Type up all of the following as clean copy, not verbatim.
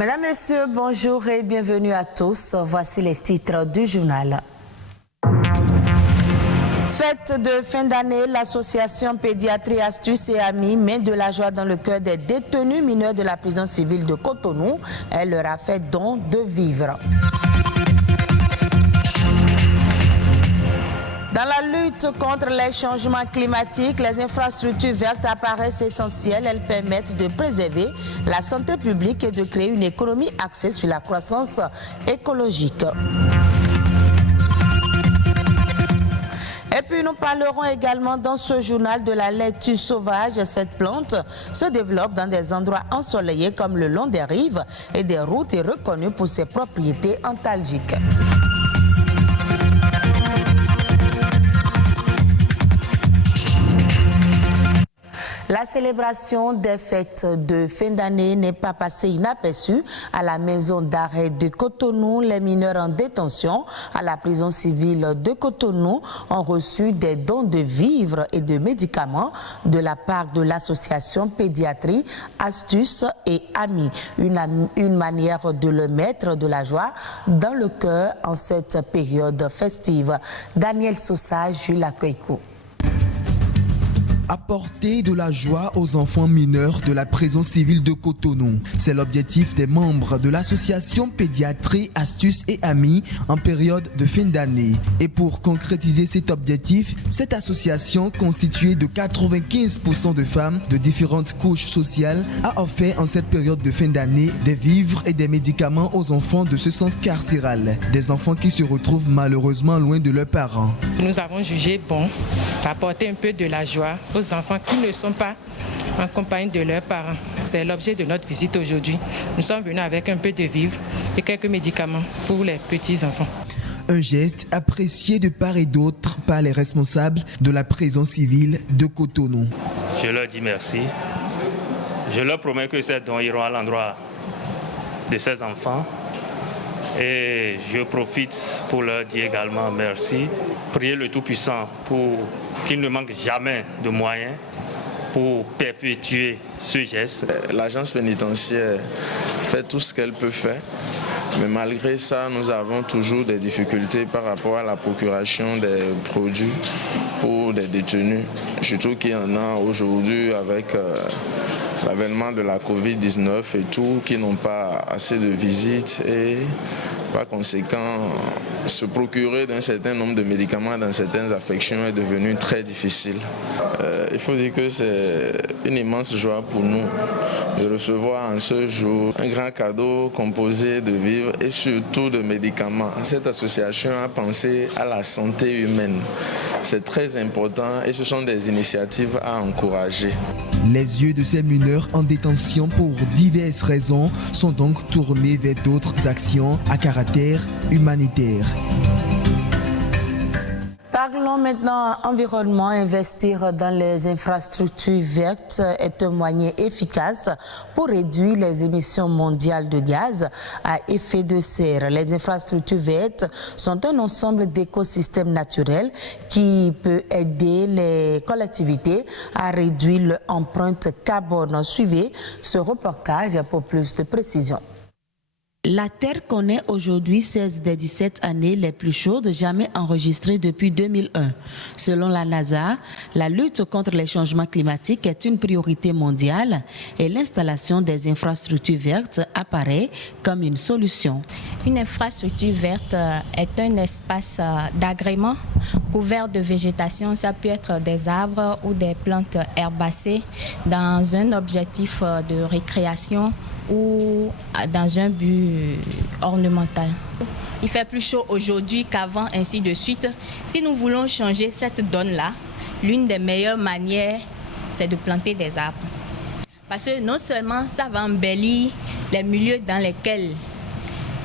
Mesdames, Messieurs, bonjour et bienvenue à tous. Voici les titres du journal. Fête de fin d'année, l'association Pédiatrie Astuces et Amis met de la joie dans le cœur des détenus mineurs de la prison civile de Cotonou. Elle leur a fait don de vivres. Dans la lutte contre les changements climatiques, les infrastructures vertes apparaissent essentielles. Elles permettent de préserver la santé publique et de créer une économie axée sur la croissance écologique. Et puis nous parlerons également dans ce journal de la laitue sauvage. Cette plante se développe dans des endroits ensoleillés comme le long des rives et des routes et reconnue pour ses propriétés antalgiques. La célébration des fêtes de fin d'année n'est pas passée inaperçue à la maison d'arrêt de Cotonou. Les mineurs en détention à la prison civile de Cotonou ont reçu des dons de vivres et de médicaments de la part de l'association Pédiatrie Astuces et Amis. Une manière de le mettre de la joie dans le cœur en cette période festive. Daniel Sosa, Jules Akweikou. Apporter de la joie aux enfants mineurs de la prison civile de Cotonou. C'est l'objectif des membres de l'association Pédiatrie Astuces et Amis en période de fin d'année. Et pour concrétiser cet objectif, cette association constituée de 95% de femmes de différentes couches sociales a offert en cette période de fin d'année des vivres et des médicaments aux enfants de ce centre carcéral. Des enfants qui se retrouvent malheureusement loin de leurs parents. Nous avons jugé bon d'apporter un peu de la joie aux enfants qui ne sont pas en compagnie de leurs parents. C'est l'objet de notre visite aujourd'hui. Nous sommes venus avec un peu de vivres et quelques médicaments pour les petits-enfants. Un geste apprécié de part et d'autre par les responsables de la prison civile de Cotonou. Je leur dis merci. Je leur promets que ces dons iront à l'endroit de ces enfants. Et je profite pour leur dire également merci. Priez le Tout-Puissant pour qu'il ne manque jamais de moyens pour perpétuer ce geste. L'agence pénitentiaire fait tout ce qu'elle peut faire, mais malgré ça, nous avons toujours des difficultés par rapport à la procuration des produits pour des détenus. Surtout qu'il y en a aujourd'hui avec l'avènement de la Covid-19 et tout, qui n'ont pas assez de visites et par conséquent, se procurer d'un certain nombre de médicaments dans certaines affections est devenu très difficile. Il faut dire que c'est une immense joie pour nous de recevoir en ce jour un grand cadeau composé de vivres et surtout de médicaments. Cette association a pensé à la santé humaine. C'est très important et ce sont des initiatives à encourager. Les yeux de ces mineurs en détention pour diverses raisons sont donc tournés vers d'autres actions à caractère humanitaire. Parlons maintenant environnement. Investir dans les infrastructures vertes est un moyen efficace pour réduire les émissions mondiales de gaz à effet de serre. Les infrastructures vertes sont un ensemble d'écosystèmes naturels qui peut aider les collectivités à réduire leur empreinte carbone. Suivez ce reportage pour plus de précision. La Terre connaît aujourd'hui 16 des 17 années les plus chaudes jamais enregistrées depuis 2001. Selon la NASA, la lutte contre les changements climatiques est une priorité mondiale et l'installation des infrastructures vertes apparaît comme une solution. Une infrastructure verte est un espace d'agrément couvert de végétation. Ça peut être des arbres ou des plantes herbacées dans un objectif de récréation ou dans un but ornemental. Il fait plus chaud aujourd'hui qu'avant, ainsi de suite. Si nous voulons changer cette donne-là, l'une des meilleures manières, c'est de planter des arbres. Parce que non seulement ça va embellir les milieux dans lesquels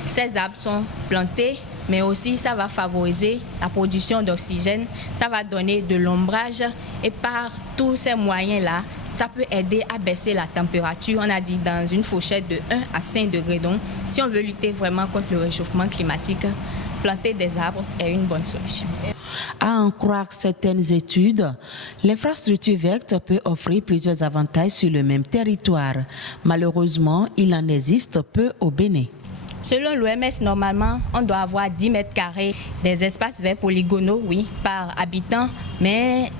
ces arbres sont plantés, mais aussi ça va favoriser la production d'oxygène, ça va donner de l'ombrage et par tous ces moyens-là, ça peut aider à baisser la température, on a dit dans une fourchette de 1 à 5 degrés. Donc, si on veut lutter vraiment contre le réchauffement climatique, planter des arbres est une bonne solution. À en croire certaines études, l'infrastructure verte peut offrir plusieurs avantages sur le même territoire. Malheureusement, il en existe peu au Bénin. Selon l'OMS, normalement, on doit avoir 10 mètres carrés des espaces verts polygonaux, oui, par habitant, mais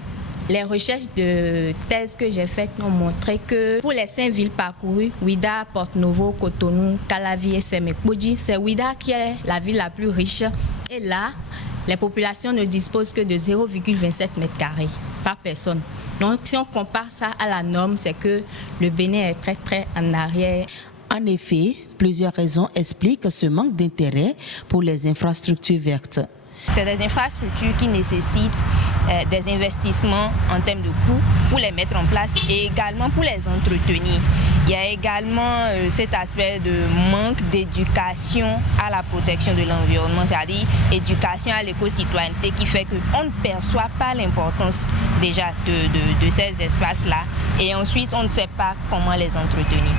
les recherches de thèse que j'ai faites ont montré que pour les 5 villes parcourues, Ouidah, Porto-Novo, Cotonou, Calavi et Sémékbodji, c'est Ouidah qui est la ville la plus riche. Et là, les populations ne disposent que de 0,27 mètres carrés par personne. Donc, si on compare ça à la norme, c'est que le Bénin est très en arrière. En effet, plusieurs raisons expliquent ce manque d'intérêt pour les infrastructures vertes. C'est des infrastructures qui nécessitent des investissements en termes de coûts pour les mettre en place et également pour les entretenir. Il y a également cet aspect de manque d'éducation à la protection de l'environnement, c'est-à-dire éducation à l'éco-citoyenneté qui fait qu'on ne perçoit pas l'importance déjà de ces espaces-là et ensuite on ne sait pas comment les entretenir.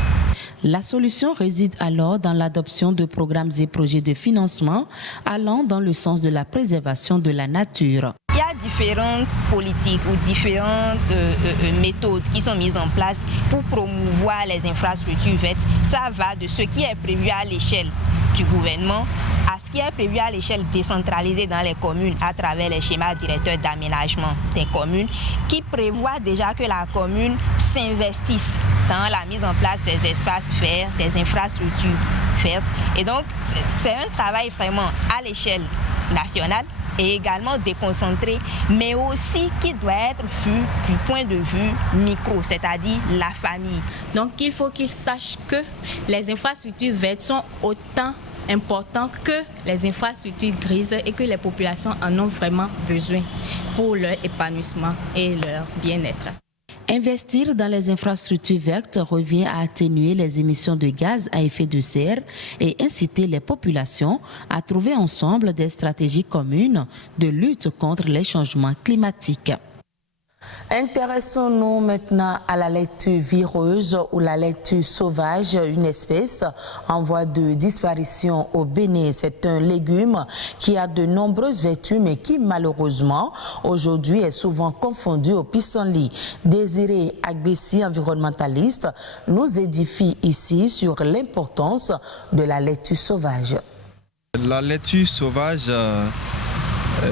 La solution réside alors dans l'adoption de programmes et projets de financement allant dans le sens de la préservation de la nature. Il y a différentes politiques ou différentes méthodes qui sont mises en place pour promouvoir les infrastructures vertes. Ça va de ce qui est prévu à l'échelle du gouvernement à ce qui est prévu à l'échelle décentralisée dans les communes à travers les schémas directeurs d'aménagement des communes qui prévoient déjà que la commune s'investisse dans la mise en place des espaces verts, des infrastructures vertes. Et donc, c'est un travail vraiment à l'échelle nationale et également déconcentré, mais aussi qui doit être vu du point de vue micro, c'est-à-dire la famille. Donc, il faut qu'ils sachent que les infrastructures vertes sont autant importantes que les infrastructures grises et que les populations en ont vraiment besoin pour leur épanouissement et leur bien-être. Investir dans les infrastructures vertes revient à atténuer les émissions de gaz à effet de serre et inciter les populations à trouver ensemble des stratégies communes de lutte contre les changements climatiques. Intéressons-nous maintenant à la laitue vireuse ou la laitue sauvage, une espèce en voie de disparition au Bénin. C'est un légume qui a de nombreuses vertus mais qui malheureusement aujourd'hui est souvent confondu au pissenlit. Désiré Agbessi, environnementaliste, nous édifie ici sur l'importance de la laitue sauvage. La laitue sauvage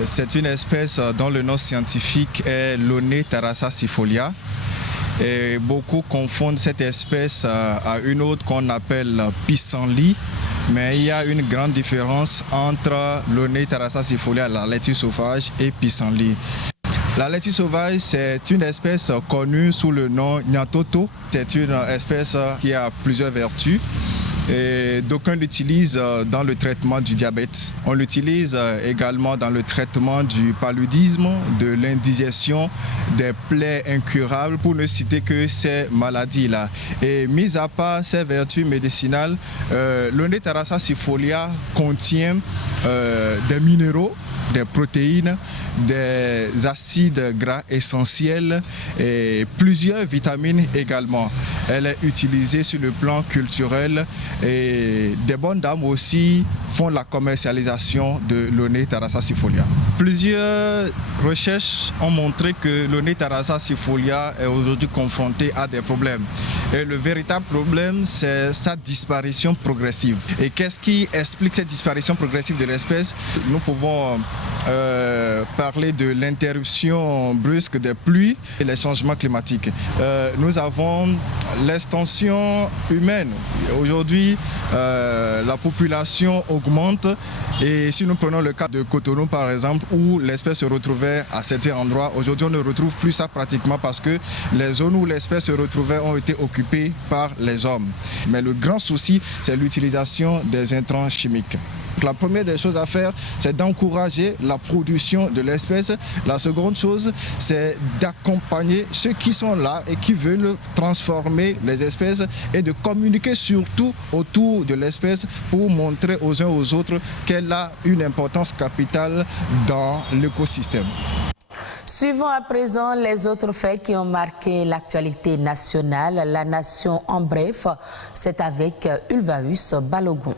c'est une espèce dont le nom scientifique est Loné-Tarassa-Sifolia. Et beaucoup confondent cette espèce à une autre qu'on appelle pissenlit. Mais il y a une grande différence entre Loné-Tarassa-Sifolia, la laitue sauvage, et pissenlit. La laitue sauvage, c'est une espèce connue sous le nom Nyatoto. C'est une espèce qui a plusieurs vertus. Et d'aucuns l'utilisent dans le traitement du diabète. On l'utilise également dans le traitement du paludisme, de l'indigestion, des plaies incurables, pour ne citer que ces maladies-là. Et mis à part ces vertus médicinales, Loné-Tarassa-Sifolia contient des minéraux, des protéines, des acides gras essentiels et plusieurs vitamines également. Elle est utilisée sur le plan culturel et des bonnes dames aussi font la commercialisation de Loné-Tarassa-Sifolia. Plusieurs recherches ont montré que Loné-Tarassa-Sifolia est aujourd'hui confronté à des problèmes. Et le véritable problème, c'est sa disparition progressive. Et qu'est-ce qui explique cette disparition progressive de l'espèce? Nous pouvons parler de l'interruption brusque des pluies et les changements climatiques. Nous avons l'extension humaine. Aujourd'hui, la population augmente et si nous prenons le cas de Cotonou par exemple, où l'espèce se retrouvait à certains endroits, aujourd'hui on ne retrouve plus ça pratiquement parce que les zones où l'espèce se retrouvait ont été occupées par les hommes. Mais le grand souci, c'est l'utilisation des intrants chimiques. La première des choses à faire, c'est d'encourager la production de l'espèce. La seconde chose, c'est d'accompagner ceux qui sont là et qui veulent transformer les espèces et de communiquer surtout autour de l'espèce pour montrer aux uns aux autres qu'elle a une importance capitale dans l'écosystème. Suivons à présent les autres faits qui ont marqué l'actualité nationale. La nation en bref, c'est avec Ulvaeus Balogun.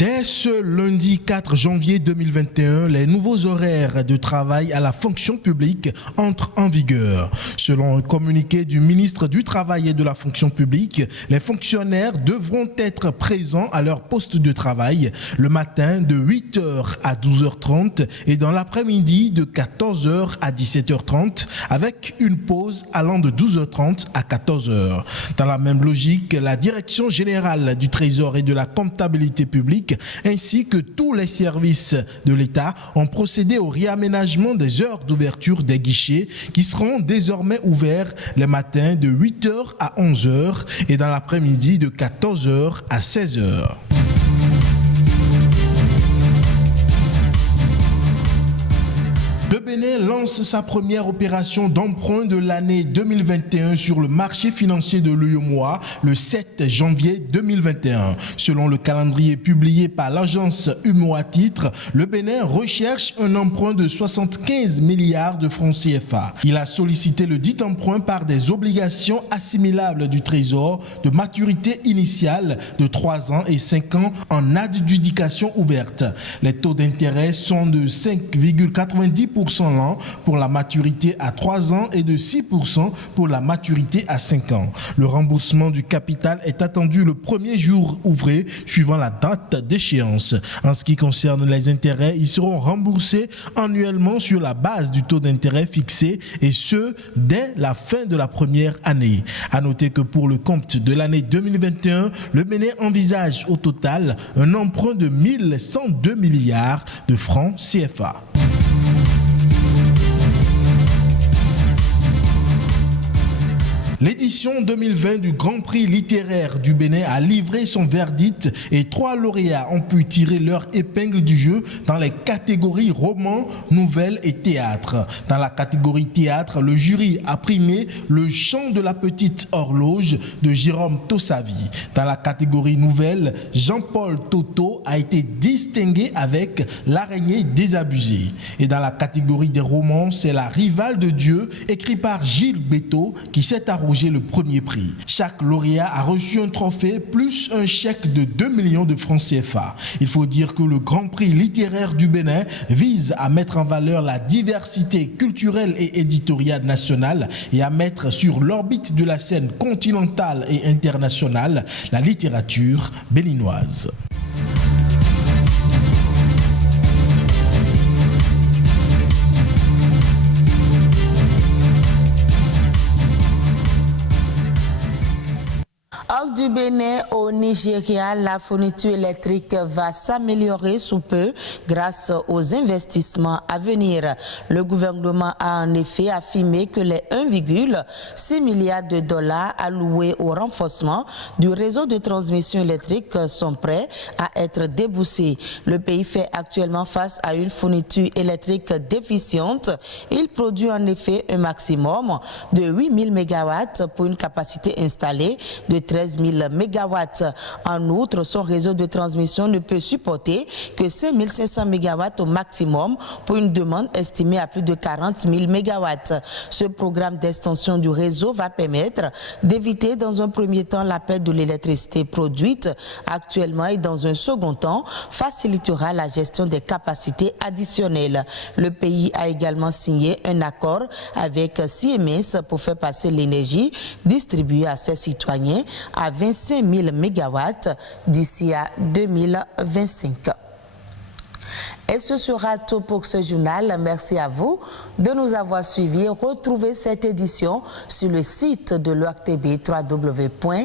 Dès ce lundi 4 janvier 2021, les nouveaux horaires de travail à la fonction publique entrent en vigueur. Selon un communiqué du ministre du Travail et de la fonction publique, les fonctionnaires devront être présents à leur poste de travail le matin de 8h à 12h30 et dans l'après-midi de 14h à 17h30 avec une pause allant de 12h30 à 14h. Dans la même logique, la Direction générale du Trésor et de la comptabilité publique ainsi que tous les services de l'État ont procédé au réaménagement des heures d'ouverture des guichets qui seront désormais ouverts les matins de 8h à 11h et dans l'après-midi de 14h à 16h. Le Bénin lance sa première opération d'emprunt de l'année 2021 sur le marché financier de l'UEMOA le 7 janvier 2021. Selon le calendrier publié par l'agence UEMOA Titres, le Bénin recherche un emprunt de 75 milliards de francs CFA. Il a sollicité le dit emprunt par des obligations assimilables du Trésor de maturité initiale de 3 ans et 5 ans en adjudication ouverte. Les taux d'intérêt sont de 5,90% l'an pour la maturité à 3 ans et de 6% pour la maturité à 5 ans. Le remboursement du capital est attendu le premier jour ouvré suivant la date d'échéance. En ce qui concerne les intérêts, ils seront remboursés annuellement sur la base du taux d'intérêt fixé et ce, dès la fin de la première année. À noter que pour le compte de l'année 2021, le Bénin envisage au total un emprunt de 1102 milliards de francs CFA. L'édition 2020 du Grand Prix littéraire du Bénin a livré son verdict et 3 lauréats ont pu tirer leur épingle du jeu dans les catégories romans, nouvelles et théâtre. Dans la catégorie théâtre, le jury a primé Le Chant de la Petite Horloge de Jérôme Tossavi. Dans la catégorie nouvelle, Jean-Paul Toto a été distingué avec L'Araignée désabusée. Et dans la catégorie des romans, c'est La Rivale de Dieu, écrit par Gilles Béteau, qui s'est arrogé le premier prix. Chaque lauréat a reçu un trophée plus un chèque de 2 millions de francs CFA. Il faut dire que le Grand Prix littéraire du Bénin vise à mettre en valeur la diversité culturelle et éditoriale nationale et à mettre sur l'orbite de la scène continentale et internationale la littérature béninoise. Hors du Bénin au Nigeria, la fourniture électrique va s'améliorer sous peu grâce aux investissements à venir. Le gouvernement a en effet affirmé que les 1,6 milliard de dollars alloués au renforcement du réseau de transmission électrique sont prêts à être déboursés. Le pays fait actuellement face à une fourniture électrique déficiente. Il produit en effet un maximum de 8000 MW pour une capacité installée de 13 000 MW. En outre, son réseau de transmission ne peut supporter que 5 500 MW au maximum pour une demande estimée à plus de 40 000 MW. Ce programme d'extension du réseau va permettre d'éviter dans un premier temps la perte de l'électricité produite actuellement et dans un second temps facilitera la gestion des capacités additionnelles. Le pays a également signé un accord avec Siemens pour faire passer l'énergie distribuée à ses citoyens à 25 000 MW d'ici à 2025. Et ce sera tout pour ce journal. Merci à vous de nous avoir suivis. Retrouvez cette édition sur le site de l'ORTB, www.ortb.bj.